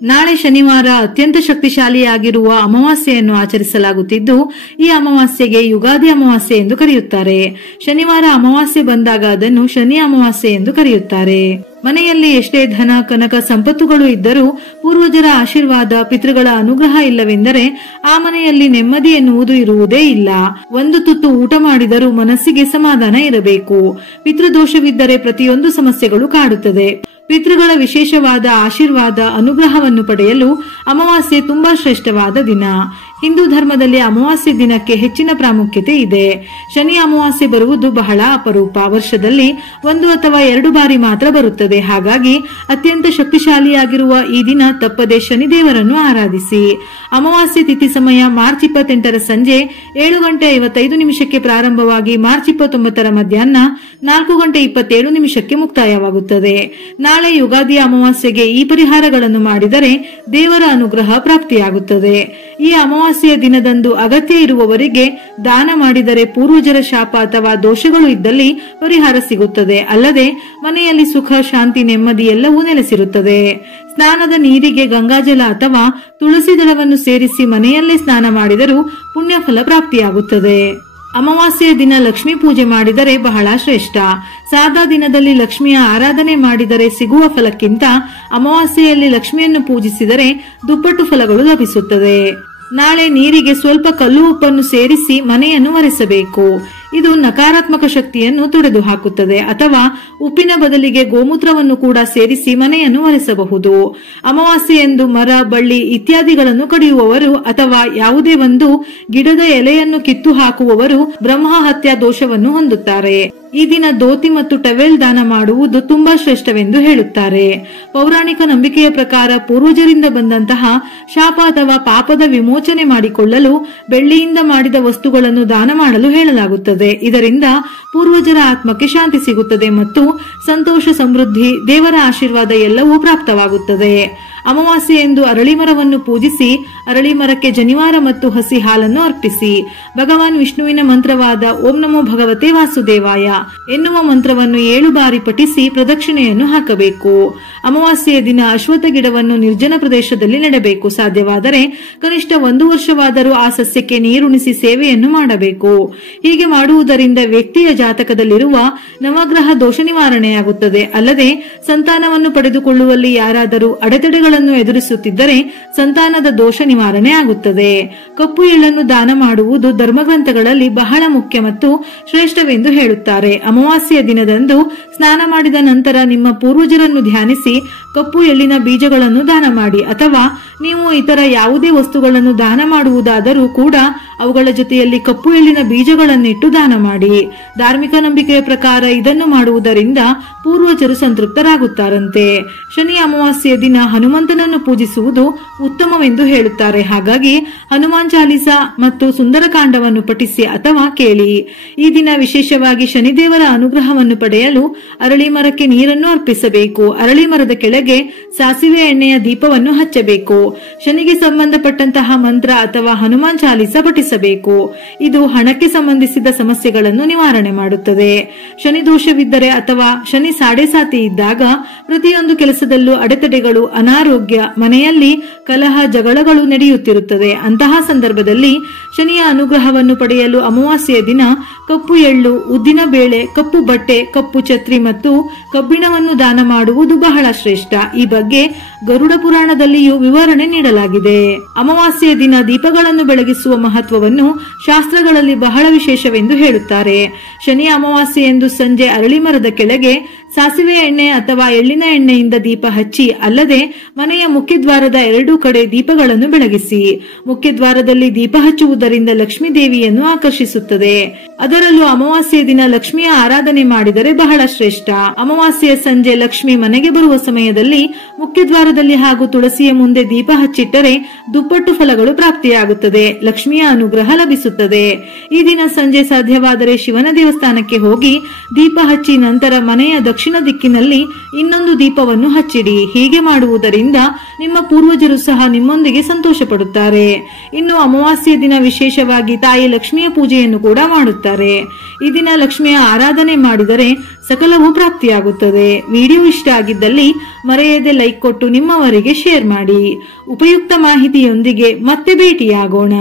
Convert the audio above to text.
ನಾಳೆ ಶನಿವಾರ ಅತ್ಯಂತ ಶಕ್ತಿಶಾಲಿಯಾಗಿರುವ ಅಮಾವಾಸ್ಯೆಯನ್ನು ಆಚರಿಸಲಾಗುತ್ತಿದ್ದು, ಈ ಅಮಾವಾಸ್ಯೆಗೆ ಯುಗಾದಿ ಅಮಾವಾಸ್ಯೆ ಎಂದು ಕರೆಯುತ್ತಾರೆ. ಶನಿವಾರ ಅಮಾವಾಸ್ಯೆ ಬಂದಾಗ ಅದನ್ನು ಶನಿ ಅಮಾವಾಸ್ಯೆ ಎಂದು ಕರೆಯುತ್ತಾರೆ. ಮನೆಯಲ್ಲಿ ಎಷ್ಟೇ ಧನ ಕನಕ ಸಂಪತ್ತುಗಳು ಇದ್ದರೂ ಪೂರ್ವಜರ ಆಶೀರ್ವಾದ ಪಿತೃಗಳ ಅನುಗ್ರಹ ಇಲ್ಲವೆಂದರೆ ಆ ಮನೆಯಲ್ಲಿ ನೆಮ್ಮದಿ ಎನ್ನುವುದು ಇರುವುದೇ ಇಲ್ಲ. ಒಂದು ತುತ್ತು ಊಟ ಮಾಡಿದರೂ ಮನಸ್ಸಿಗೆ ಸಮಾಧಾನ ಇರಬೇಕು. ಪಿತೃದೋಷವಿದ್ದರೆ ಪ್ರತಿಯೊಂದು ಸಮಸ್ಯೆಗಳು ಕಾಡುತ್ತದೆ. ಪಿತೃಗಳ ವಿಶೇಷವಾದ ಆಶೀರ್ವಾದ ಅನುಗ್ರಹವನ್ನು ಪಡೆಯಲು ಅಮಾವಾಸ್ಯೆ ತುಂಬಾ ಶ್ರೇಷ್ಠವಾದ ದಿನ. ಹಿಂದೂ ಧರ್ಮದಲ್ಲಿ ಅಮಾವಾಸ್ಯೆ ದಿನಕ್ಕೆ ಹೆಚ್ಚಿನ ಪ್ರಾಮುಖ್ಯತೆ ಇದೆ. ಶನಿ ಅಮಾವಾಸ್ಯೆ ಬರುವುದು ಬಹಳ ಅಪರೂಪ. ವರ್ಷದಲ್ಲಿ 1 ಅಥವಾ 2 ಬಾರಿ ಮಾತ್ರ ಬರುತ್ತದೆ. ಹಾಗಾಗಿ ಅತ್ಯಂತ ಶಕ್ತಿಶಾಲಿಯಾಗಿರುವ ಈ ದಿನ ತಪ್ಪದೆ ಶನಿದೇವರನ್ನು ಆರಾಧಿಸಿ. ಅಮಾವಾಸ್ಯೆ ತಿಥಿ ಸಮಯ ಮಾರ್ಚ್ 28ರ ಸಂಜೆ 7:55 ಪ್ರಾರಂಭವಾಗಿ ಮಾರ್ಚ್ 29ರ ಮಧ್ಯಾಹ್ನ 4:27 ಮುಕ್ತಾಯವಾಗುತ್ತದೆ. ನಾಳೆ ಯುಗಾದಿ ಅಮಾವಾಸ್ಯೆಗೆ ಈ ಪರಿಹಾರಗಳನ್ನು ಮಾಡಿದರೆ ದೇವರ ಅನುಗ್ರಹ ಪ್ರಾಪ್ತಿಯಾಗುತ್ತದೆ. ಈ ಅಮಾವಾಸ್ಯೆಯ ದಿನದಂದು ಅಗತ್ಯ ಇರುವವರಿಗೆ ದಾನ ಮಾಡಿದರೆ ಪೂರ್ವಜರ ಶಾಪ ಅಥವಾ ದೋಷಗಳು ಇದ್ದಲ್ಲಿ ಪರಿಹಾರ ಸಿಗುತ್ತದೆ. ಅಲ್ಲದೆ ಮನೆಯಲ್ಲಿ ಸುಖ ಶಾಂತಿ ನೆಮ್ಮದಿ ಎಲ್ಲವೂ ನೆಲೆಸಿರುತ್ತದೆ. ಸ್ನಾನದ ನೀರಿಗೆ ಗಂಗಾಜಲ ಅಥವಾ ತುಳಸಿ ದಳವನ್ನು ಸೇರಿಸಿ ಮನೆಯಲ್ಲೇ ಸ್ನಾನ ಮಾಡಿದರೂ ಪುಣ್ಯ ಫಲ ಪ್ರಾಪ್ತಿಯಾಗುತ್ತದೆ. ಅಮಾವಾಸ್ಯೆಯ ದಿನ ಲಕ್ಷ್ಮೀ ಪೂಜೆ ಮಾಡಿದರೆ ಬಹಳ ಶ್ರೇಷ್ಠ. ಸಾದಾ ದಿನದಲ್ಲಿ ಲಕ್ಷ್ಮಿಯ ಆರಾಧನೆ ಮಾಡಿದರೆ ಸಿಗುವ ಫಲಕ್ಕಿಂತ ಅಮಾವಾಸ್ಯೆಯಲ್ಲಿ ಲಕ್ಷ್ಮಿಯನ್ನು ಪೂಜಿಸಿದರೆ ದುಪ್ಪಟ್ಟು ಫಲಗಳು ಲಭಿಸುತ್ತದೆ. ನಾಳೆ ನೀರಿಗೆ ಸ್ವಲ್ಪ ಕಲ್ಲು ಉಪ್ಪನ್ನು ಸೇರಿಸಿ ಮನೆಯನ್ನು ಒರೆಸಬೇಕು. ಇದು ನಕಾರಾತ್ಮಕ ಶಕ್ತಿಯನ್ನು ತೊಡೆದು ಹಾಕುತ್ತದೆ. ಅಥವಾ ಉಪ್ಪಿನ ಬದಲಿಗೆ ಗೋಮೂತ್ರವನ್ನು ಕೂಡ ಸೇರಿಸಿ ಮನೆಯನ್ನು ಒರೆಸಬಹುದು. ಅಮಾವಾಸ್ಯೆಯಂದು ಮರ ಬಳ್ಳಿ ಇತ್ಯಾದಿಗಳನ್ನು ಕಡಿಯುವವರು ಅಥವಾ ಯಾವುದೇ ಒಂದು ಗಿಡದ ಎಲೆಯನ್ನು ಕಿತ್ತು ಹಾಕುವವರು ಬ್ರಹ್ಮ ಹತ್ಯಾ ದೋಷವನ್ನು ಹೊಂದುತ್ತಾರೆ. ಈ ದಿನ ಧೋತಿ ಮತ್ತು ಟವೆಲ್ ದಾನ ಮಾಡುವುದು ತುಂಬಾ ಶ್ರೇಷ್ಠವೆಂದು ಹೇಳುತ್ತಾರೆ. ಪೌರಾಣಿಕ ನಂಬಿಕೆಯ ಪ್ರಕಾರ ಪೂರ್ವಜರಿಂದ ಬಂದಂತಹ ಶಾಪ ಅಥವಾ ಪಾಪದ ವಿಮೋಚನೆ ಮಾಡಿಕೊಳ್ಳಲು ಬೆಳ್ಳಿಯಿಂದ ಮಾಡಿದ ವಸ್ತುಗಳನ್ನು ದಾನ ಮಾಡಲು ಹೇಳಲಾಗುತ್ತದೆ. ಇದರಿಂದ ಪೂರ್ವಜರ ಆತ್ಮಕ್ಕೆ ಶಾಂತಿ ಸಿಗುತ್ತದೆ ಮತ್ತು ಸಂತೋಷ ಸಮೃದ್ಧಿ ದೇವರ ಆಶೀರ್ವಾದ ಎಲ್ಲವೂ ಪ್ರಾಪ್ತವಾಗುತ್ತದೆ. ಅಮಾವಾಸ್ಯೆಯಂದು ಅರಳಿ ಮರವನ್ನು ಪೂಜಿಸಿ ಅರಳಿ ಮರಕ್ಕೆ ಜನಿವಾರ ಮತ್ತು ಹಸಿ ಹಾಲನ್ನು ಅರ್ಪಿಸಿ ಭಗವಾನ್ ವಿಷ್ಣುವಿನ ಮಂತ್ರವಾದ ಓಂ ನಮೋ ಭಗವತೆ ವಾಸುದೇವಾಯ ಎನ್ನುವ ಮಂತ್ರವನ್ನು 7 ಬಾರಿ ಪಠಿಸಿ ಪ್ರದಕ್ಷಿಣೆಯನ್ನು ಹಾಕಬೇಕು. ಅಮಾವಾಸ್ಯೆಯ ದಿನ ಅಶ್ವತ್ಥ ಗಿಡವನ್ನು ನಿರ್ಜನ ಪ್ರದೇಶದಲ್ಲಿ ನೆಡಬೇಕು. ಸಾಧ್ಯವಾದರೆ ಕನಿಷ್ಠ 1 ವರ್ಷವಾದರೂ ಆ ಸಸ್ಯಕ್ಕೆ ನೀರುಣಿಸಿ ಸೇವೆಯನ್ನು ಮಾಡಬೇಕು. ಹೀಗೆ ಮಾಡುವುದರಿಂದ ವ್ಯಕ್ತಿಯ ಜಾತಕದಲ್ಲಿರುವ ನವಗ್ರಹ ದೋಷ ನಿವಾರಣೆಯಾಗುತ್ತದೆ. ಅಲ್ಲದೆ ಸಂತಾನವನ್ನು ಪಡೆದುಕೊಳ್ಳುವಲ್ಲಿ ಯಾರಾದರೂ ಅಡೆತಡೆಗಳನ್ನು ಎದುರಿಸುತ್ತಿದ್ದರೆ ಸಂತಾನದ ದೋಷ ನಿವಾರಣೆ ಆಗುತ್ತದೆ. ಕಪ್ಪು ಎಳ್ಳನ್ನು ದಾನ ಮಾಡುವುದು ಧರ್ಮಗ್ರಂಥಗಳಲ್ಲಿ ಬಹಳ ಮುಖ್ಯ ಮತ್ತು ಶ್ರೇಷ್ಠವೆಂದು ಹೇಳುತ್ತಾರೆ. ಅಮಾವಾಸ್ಯೆಯ ದಿನದಂದು ಸ್ನಾನ ಮಾಡಿದ ನಂತರ ನಿಮ್ಮ ಪೂರ್ವಜರನ್ನು ಧ್ಯಾನಿಸಿ ಕಪ್ಪು ಎಳ್ಳಿನ ಬೀಜಗಳನ್ನು ದಾನ ಮಾಡಿ. ಅಥವಾ ನೀವು ಇತರ ಯಾವುದೇ ವಸ್ತುಗಳನ್ನು ದಾನ ಮಾಡುವುದಾದರೂ ಕೂಡ ಅವುಗಳ ಜೊತೆಯಲ್ಲಿ ಕಪ್ಪು ಎಳ್ಳಿನ ಬೀಜಗಳನ್ನಿಟ್ಟು ದಾನ ಮಾಡಿ. ಧಾರ್ಮಿಕ ನಂಬಿಕೆಯ ಪ್ರಕಾರ ಇದನ್ನು ಮಾಡುವುದರಿಂದ ಪೂರ್ವಜರು ಸಂತೃಪ್ತರಾಗುತ್ತಾರಂತೆ. ಶನಿ ಅಮಾವಾಸ್ಯೆಯ ದಿನ ಹನುಮಂತನನ್ನು ಪೂಜಿಸುವುದು ಉತ್ತಮವೆಂದು ಹೇಳುತ್ತಾರೆ. ಹಾಗಾಗಿ ಹನುಮಾನ್ ಚಾಲಿಸಾ ಮತ್ತು ಸುಂದರಕಾಂಡವನ್ನು ಪಠಿಸಿ ಅಥವಾ ಕೇಳಿ. ಈ ದಿನ ವಿಶೇಷವಾಗಿ ಶನಿದೇವರ ಅನುಗ್ರಹವನ್ನು ಪಡೆಯಲು ಅರಳಿ ಮರಕ್ಕೆ ನೀರನ್ನು ಅರ್ಪಿಸಬೇಕು. ಅರಳಿ ಮರದ ಕೆಳಗೆ ಸಾಸಿವೆ ಎಣ್ಣೆಯ ದೀಪವನ್ನು ಹಚ್ಚಬೇಕು. ಶನಿಗೆ ಸಂಬಂಧಪಟ್ಟಂತಹ ಮಂತ್ರ ಅಥವಾ ಹನುಮಾನ್ ಚಾಲಿಸಾ ಪಠಿಸಬೇಕು. ಇದು ಹಣಕ್ಕೆ ಸಂಬಂಧಿಸಿದ ಸಮಸ್ಯೆಗಳನ್ನು ನಿವಾರಣೆ ಮಾಡುತ್ತದೆ. ಶನಿ ದೋಷವಿದ್ದರೆ ಅಥವಾ ಶನಿ ಸಾಡೆ-ಸಾತಿ ಇದ್ದಾಗ ಪ್ರತಿಯೊಂದು ಕೆಲಸದಲ್ಲೂ ಅಡೆತಡೆಗಳು, ಅನಾರೋಗ್ಯ, ಮನೆಯಲ್ಲಿ ಕಲಹ ಜಗಳಗಳು ನಡೆಯುತ್ತಿರುತ್ತದೆ. ಅಂತಹ ಸಂದರ್ಭದಲ್ಲಿ ಶನಿಯ ಅನುಗ್ರಹವನ್ನು ಪಡೆಯಲು ಅಮಾವಾಸ್ಯೆಯ ದಿನ ಕಪ್ಪು ಎಳ್ಳು, ಉದ್ದಿನ ಬೇಳೆ, ಕಪ್ಪು ಬಟ್ಟೆ, ಕಪ್ಪು ಛತ್ರಿ ಮತ್ತು ಕಬ್ಬಿಣವನ್ನು ದಾನ ಮಾಡುವುದು ಬಹಳ ಶ್ರೇಷ್ಠ. ಈ ಬಗ್ಗೆ ಗರುಡ ಪುರಾಣದಲ್ಲಿಯೂ ವಿವರಣೆ ನೀಡಲಾಗಿದೆ. ಅಮಾವಾಸ್ಯೆಯ ದಿನ ದೀಪಗಳನ್ನು ಬೆಳಗಿಸುವ ಮಹತ್ವವನ್ನು ಶಾಸ್ತ್ರಗಳಲ್ಲಿ ಬಹಳ ವಿಶೇಷವೆಂದು ಹೇಳುತ್ತಾರೆ. ಶನಿ ಅಮಾವಾಸ್ಯೆಯಂದು ಸಂಜೆ ಅರಳಿ ಮರದ ಕೆಳಗೆ ಸಾಸಿವೆ ಎಣ್ಣೆ ಅಥವಾ ಎಳ್ಳಿನ ಎಣ್ಣೆಯಿಂದ ದೀಪ ಹಚ್ಚಿ, ಅಲ್ಲದೆ ಮನೆಯ ಮುಖ್ಯದ್ವಾರದ 2 ಕಡೆ ದೀಪಗಳನ್ನು ಬೆಳಗಿಸಿ. ಮುಖ್ಯದ್ವಾರದಲ್ಲಿ ದೀಪ ಹಚ್ಚುವುದರಿಂದ ಲಕ್ಷ್ಮೀ ದೇವಿಯನ್ನು ಆಕರ್ಷಿಸುತ್ತದೆ. ಅದರಲ್ಲೂ ಅಮಾವಾಸ್ಯೆಯ ದಿನ ಲಕ್ಷ್ಮಿಯ ಆರಾಧನೆ ಮಾಡಿದರೆ ಬಹಳ ಶ್ರೇಷ್ಠ. ಅಮಾವಾಸ್ಯೆಯ ಸಂಜೆ ಲಕ್ಷ್ಮಿ ಮನೆಗೆ ಬರುವ ಸಮಯದಲ್ಲಿ ಮುಖ್ಯದ್ವಾರದಲ್ಲಿ ಹಾಗೂ ತುಳಸಿಯ ಮುಂದೆ ದೀಪ ಹಚ್ಚಿಟ್ಟರೆ ದುಪ್ಪಟ್ಟು ಫಲಗಳು ಪ್ರಾಪ್ತಿಯಾಗುತ್ತದೆ. ಲಕ್ಷ್ಮಿಯ ಅನುಗ್ರಹ ಲಭಿಸುತ್ತದೆ. ಈ ದಿನ ಸಂಜೆ ಸಾಧ್ಯವಾದರೆ ಶಿವನ ದೇವಸ್ಥಾನಕ್ಕೆ ಹೋಗಿ ದೀಪ ಹಚ್ಚಿ ನಂತರ ಮನೆಯ ದಕ್ಷಿಣ ದಿಕ್ಕಿನಲ್ಲಿ ಇನ್ನೊಂದು ದೀಪವನ್ನು ಹಚ್ಚಿಡಿ. ಹೀಗೆ ಮಾಡುವುದರಿಂದ ನಿಮ್ಮ ಪೂರ್ವಜರು ಸಹ ನಿಮ್ಮೊಂದಿಗೆ ಸಂತೋಷ ಪಡುತ್ತಾರೆ. ಇನ್ನು ಅಮಾವಾಸ್ಯೆಯ ದಿನ ವಿಶೇಷವಾಗಿ ತಾಯಿ ಲಕ್ಷ್ಮಿಯ ಪೂಜೆಯನ್ನು ಕೂಡ ಮಾಡುತ್ತಾರೆ. ಈ ದಿನ ಲಕ್ಷ್ಮಿಯ ಆರಾಧನೆ ಮಾಡಿದರೆ ಸಕಲವೂ ಪ್ರಾಪ್ತಿಯಾಗುತ್ತದೆ. ವಿಡಿಯೋ ಇಷ್ಟ ಆಗಿದ್ದಲ್ಲಿ ಮರೆಯದೆ ಲೈಕ್ ಕೊಟ್ಟು ನಿಮ್ಮವರಿಗೆ ಶೇರ್ ಮಾಡಿ. ಉಪಯುಕ್ತ ಮಾಹಿತಿಯೊಂದಿಗೆ ಮತ್ತೆ ಭೇಟಿಯಾಗೋಣ.